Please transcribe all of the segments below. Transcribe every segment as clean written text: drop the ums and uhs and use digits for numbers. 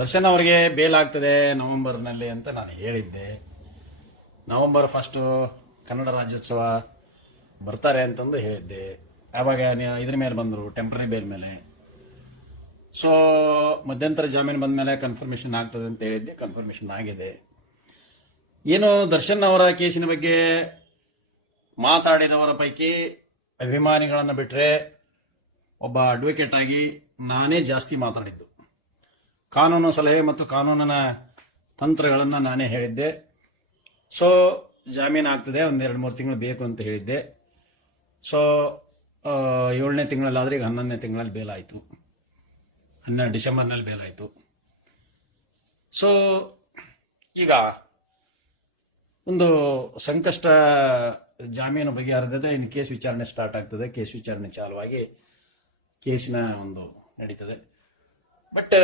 ದರ್ಶನ್ ಅವರಿಗೆ ಬೇಲ್ ಆಗ್ತದೆ ನವೆಂಬರ್ನಲ್ಲಿ ಅಂತ ನಾನು ಹೇಳಿದ್ದೆ. ನವೆಂಬರ್ 1 ಕನ್ನಡ ರಾಜ್ಯೋತ್ಸವ ಬರ್ತಾರೆ ಅಂತಂದು ಹೇಳಿದ್ದೆ. ಆವಾಗ ಇದ್ರ ಮೇಲೆ ಬಂದರು, ಟೆಂಪ್ರರಿ ಬೇಲ್ ಮೇಲೆ. ಸೊ ಮಧ್ಯಂತರ ಜಾಮೀನು ಬಂದ ಮೇಲೆ ಕನ್ಫರ್ಮೇಷನ್ ಆಗ್ತದೆ ಅಂತ ಹೇಳಿದ್ದೆ. ಕನ್ಫರ್ಮೇಷನ್ ಆಗಿದೆ. ಏನು ದರ್ಶನ್ ಅವರ ಕೇಸಿನ ಬಗ್ಗೆ ಮಾತಾಡಿದವರ ಪೈಕಿ ಅಭಿಮಾನಿಗಳನ್ನು ಬಿಟ್ಟರೆ ಒಬ್ಬ ಅಡ್ವೊಕೇಟ್ ಆಗಿ ನಾನೇ ಜಾಸ್ತಿ ಮಾತಾಡಿದ್ದು. ಕಾನೂನು ಸಲಹೆ ಮತ್ತು ಕಾನೂನಿನ ತಂತ್ರಗಳನ್ನು ನಾನೇ ಹೇಳಿದ್ದೆ. ಸೊ ಜಾಮೀನು ಆಗ್ತದೆ, ಒಂದು 2-3 ತಿಂಗಳು ಬೇಕು ಅಂತ ಹೇಳಿದ್ದೆ. ಸೊ 7ನೇ ತಿಂಗಳಲ್ಲಾದರೆ ಈಗ 11ನೇ ತಿಂಗಳಲ್ಲಿ ಬೇಲ್ ಆಯಿತು. ಡಿಸೆಂಬರ್ನಲ್ಲಿ ಬೇಲ್ ಆಯಿತು. ಸೊ ಈಗ ಒಂದು ಸಂಕಷ್ಟ ಜಾಮೀನು ಬಗೆಹರಿದಿದೆ. ಇನ್ನು ಕೇಸ್ ವಿಚಾರಣೆ ಸ್ಟಾರ್ಟ್ ಆಗ್ತದೆ. ಕೇಸ್ ವಿಚಾರಣೆ ಚಾಲುವಾಗಿ ಕೇಸಿನ ಒಂದು ನಡೀತದೆ. ಬಟ್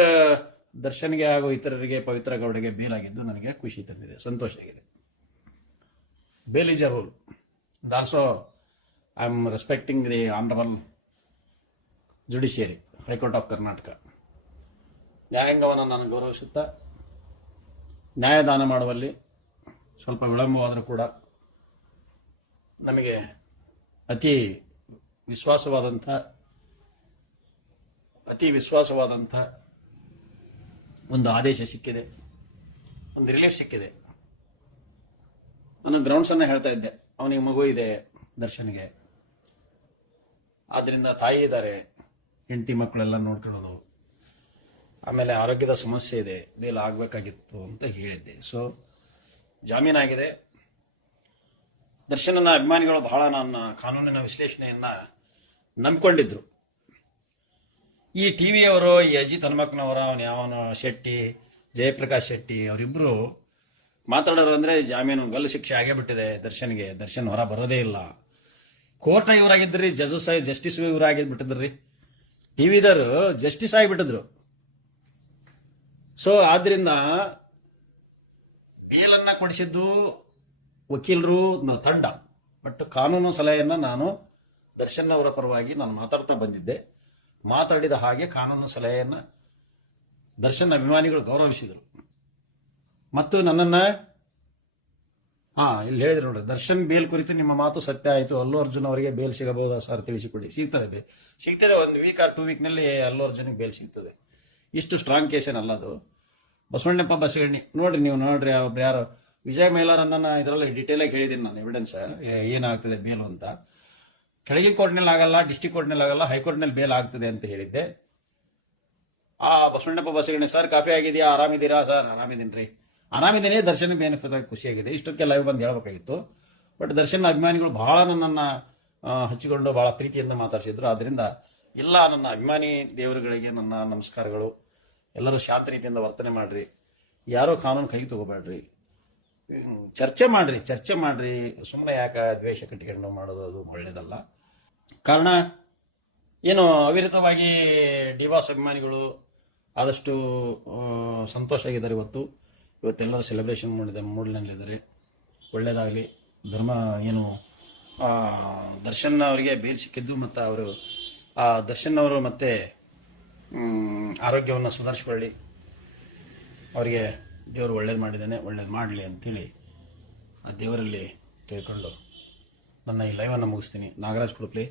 ದರ್ಶನ್ಗೆ ಹಾಗೂ ಇತರರಿಗೆ, ಪವಿತ್ರ ಗೌಡಗೆ ಬೇಲ್ ಆಗಿದ್ದು ನನಗೆ ಖುಷಿ ತಂದಿದೆ, ಸಂತೋಷ ಆಗಿದೆ. Bail is a rule. And also I am respecting the honourable judiciary, high court of Karnataka. ನ್ಯಾಯಾಂಗವನ್ನು ನಾನು ಗೌರವಿಸುತ್ತಾ, ನ್ಯಾಯದಾನ ಮಾಡುವಲ್ಲಿ ಸ್ವಲ್ಪ ವಿಳಂಬವಾದರೂ ಕೂಡ ನಮಗೆ ಅತಿ ವಿಶ್ವಾಸವಾದಂಥ ಒಂದು ಆದೇಶ ಸಿಕ್ಕಿದೆ, ಒಂದು ರಿಲೀಫ್ ಸಿಕ್ಕಿದೆ. ನಾನು ಗ್ರೌಂಡ್ಸನ್ನು ಹೇಳ್ತಾ ಇದ್ದೆ. ಅವನಿಗೆ ಮಗು ಇದೆ ದರ್ಶನ್ಗೆ, ಆದ್ದರಿಂದ ತಾಯಿ ಇದ್ದಾರೆ, ಹೆಂಡತಿ ಮಕ್ಕಳೆಲ್ಲ ನೋಡ್ಕೊಳ್ಳೋದು, ಆಮೇಲೆ ಆರೋಗ್ಯದ ಸಮಸ್ಯೆ ಇದೆ, ಬೇಲ್ ಆಗಬೇಕಾಗಿತ್ತು ಅಂತ ಹೇಳಿದ್ದೆ. ಸೊ ಜಾಮೀನಾಗಿದೆ. ದರ್ಶನನ ಅಭಿಮಾನಿಗಳು ಬಹಳ ನನ್ನ ಕಾನೂನಿನ ವಿಶ್ಲೇಷಣೆಯನ್ನ ನಂಬಿಕೊಂಡಿದ್ರು. ಈ ಟಿವಿಯವರು, ಈ ಅಜಿತ್ ಹನುಮಕ್ನವರ, ಅವನು ಯಾವನು ಶೆಟ್ಟಿ, ಜಯಪ್ರಕಾಶ್ ಶೆಟ್ಟಿ, ಅವರಿಬ್ರು ಮಾತಾಡೋರು ಅಂದ್ರೆ ಜಾಮೀನು ಗಲ್ಲು ಶಿಕ್ಷೆ ಆಗೇ ಬಿಟ್ಟಿದೆ ದರ್ಶನ್ಗೆ. ದರ್ಶನ್ ಹೊರ ಬರೋದೇ ಇಲ್ಲ. ಕೋರ್ಟ್ ಇವರಾಗಿದ್ರಿ, ಜಸ್ಟಿಸ್ ಇವರಾಗಿಬಿಟ್ಟಿದ್ರಿ, ಟಿವಿದವರು ಜಸ್ಟಿಸ್ ಆಗಿಬಿಟ್ಟಿದ್ರು. ಸೊ ಆದ್ರಿಂದ ಬೇಲನ್ನ ಕೊಡಿಸಿದ್ದು ವಕೀಲರು, ತಂಡ. ಬಟ್ ಕಾನೂನು ಸಲಹೆಯನ್ನ ನಾನು ದರ್ಶನ್ ಅವರ ಪರವಾಗಿ ನಾನು ಮಾತಾಡ್ತಾ ಬಂದಿದ್ದೆ. ಮಾತಾಡಿದ ಹಾಗೆ ಕಾನೂನು ಸಲಹೆಯನ್ನ ದರ್ಶನ್ ಅಭಿಮಾನಿಗಳು ಗೌರವಿಸಿದರು ಮತ್ತು ನನ್ನನ್ನ ಇಲ್ಲಿ ಹೇಳಿದ್ರು ನೋಡ್ರಿ, ದರ್ಶನ್ ಬೇಲ್ ಕುರಿತು ನಿಮ್ಮ ಮಾತು ಸತ್ಯ ಆಯಿತು, ಅಲ್ಲು ಅರ್ಜುನ್ ಅವರಿಗೆ ಬೇಲ್ ಸಿಗಬಹುದಾ ಸರ್, ತಿಳಿಸಿಕೊಡಿ. ಸಿಗ್ತದೆ 1 ವೀಕ್ ಆರ್ 2 ವೀಕ್ನಲ್ಲಿ ಅಲ್ಲು ಅರ್ಜುನ್ಗೆ ಬೇಲ್ ಸಿಗ್ತದೆ. ಇಷ್ಟು ಸ್ಟ್ರಾಂಗ್ ಕೇಸ್ ಏನಲ್ಲ ಅದು. ಬಸವಣ್ಣಪ್ಪ ಬಸವಣ್ಣಿ ನೋಡ್ರಿ, ನೀವು ನೋಡ್ರಿ, ಒಬ್ರು ಯಾರು ವಿಜಯ್ ಮೈಲಾರನ್ನ ಇದರಲ್ಲಿ ಡೀಟೇಲ್ ಆಗಿ ಹೇಳಿದ್ದೀನಿ ನಾನು, ಎವಿಡೆನ್ಸ್ ಏನಾಗ್ತದೆ ಬೇಲು ಅಂತ. ಕೆಳಗಿನ ಕೋರ್ಟ್ನಲ್ಲಿ ಆಗಲ್ಲ, ಡಿಸ್ಟಿಕ್ ಕೋರ್ಟ್ನಲ್ಲಿ ಆಗಲ್ಲ, ಹೈಕೋರ್ಟ್ನಲ್ಲಿ ಬೇಲ್ ಆಗ್ತದೆ ಅಂತ ಹೇಳಿದ್ದೆ. ಬಸವಣ್ಣಪ್ಪ ಬಸವಣ್ಣಿ, ಸರ್ ಕಾಫಿ ಆಗಿದೆಯಾ, ಆರಾಮಿದ್ದೀರಾ ಸರ್? ಆರಾಮಿದ್ದೀನಿ, ದರ್ಶನ್ ಬೇನಿಫಿಟ್ ಖುಷಿಯಾಗಿದೆ. ಇಷ್ಟಕ್ಕೆ ಲೈವ್ ಬಂದು ಹೇಳ್ಬೇಕಾಗಿತ್ತು. ಬಟ್ ದರ್ಶನ್ ಅಭಿಮಾನಿಗಳು ಬಹಳ ನನ್ನನ್ನು ಹಚ್ಚಿಕೊಂಡು ಬಹಳ ಪ್ರೀತಿಯಿಂದ ಮಾತಾಡಿಸಿದ್ರು. ಆದ್ರಿಂದ ಎಲ್ಲ ನನ್ನ ಅಭಿಮಾನಿ ದೇವರುಗಳಿಗೆ ನನ್ನ ನಮಸ್ಕಾರಗಳು. ಎಲ್ಲರೂ ಶಾಂತ ರೀತಿಯಿಂದ ವರ್ತನೆ ಮಾಡ್ರಿ, ಯಾರೋ ಕಾನೂನು ಕೈ ತಗೋಬೇಡ್ರಿ, ಚರ್ಚೆ ಮಾಡ್ರಿ. ಸುಮ್ಮನೆ ಯಾಕೆ ದ್ವೇಷ ಕಟ್ಟಿಕೊಂಡು ಮಾಡೋದು, ಅದು ಒಳ್ಳೇದಲ್ಲ. ಕಾರಣ ಏನು, ಅವಿರತವಾಗಿ ಡಿವಾಸ್ ಅಭಿಮಾನಿಗಳು ಆದಷ್ಟು ಸಂತೋಷ ಆಗಿದ್ದಾರೆ. ಇವತ್ತೆಲ್ಲರೂ ಸೆಲೆಬ್ರೇಷನ್ ಮೂಡ್ನಲ್ಲಿದ್ದಾರೆ. ಒಳ್ಳೇದಾಗಲಿ. ಧರ್ಮ ಏನು ದರ್ಶನ್ ಅವರಿಗೆ ಬೇಲ್ ಸಿಕ್ಕಿದ್ದು ಮತ್ತು ಅವರು ದರ್ಶನ್ ಅವರು ಮತ್ತೆ ಆರೋಗ್ಯವನ್ನು ಸುಧಾರಿಸ್ಕೊಳ್ಳಿ, ಅವರಿಗೆ ದೇವರು ಒಳ್ಳೇದು ಮಾಡಿದ್ದಾನೆ, ಒಳ್ಳೇದು ಮಾಡಲಿ ಅಂತೇಳಿ ಆ ದೇವರಲ್ಲಿ ಕೇಳ್ಕೊಂಡು ನನ್ನ ಈ ಲೈವನ್ನು ಮುಗಿಸ್ತೀನಿ. ನಾಗರಾಜ್ ಕುಡುಪ್ಲಿ.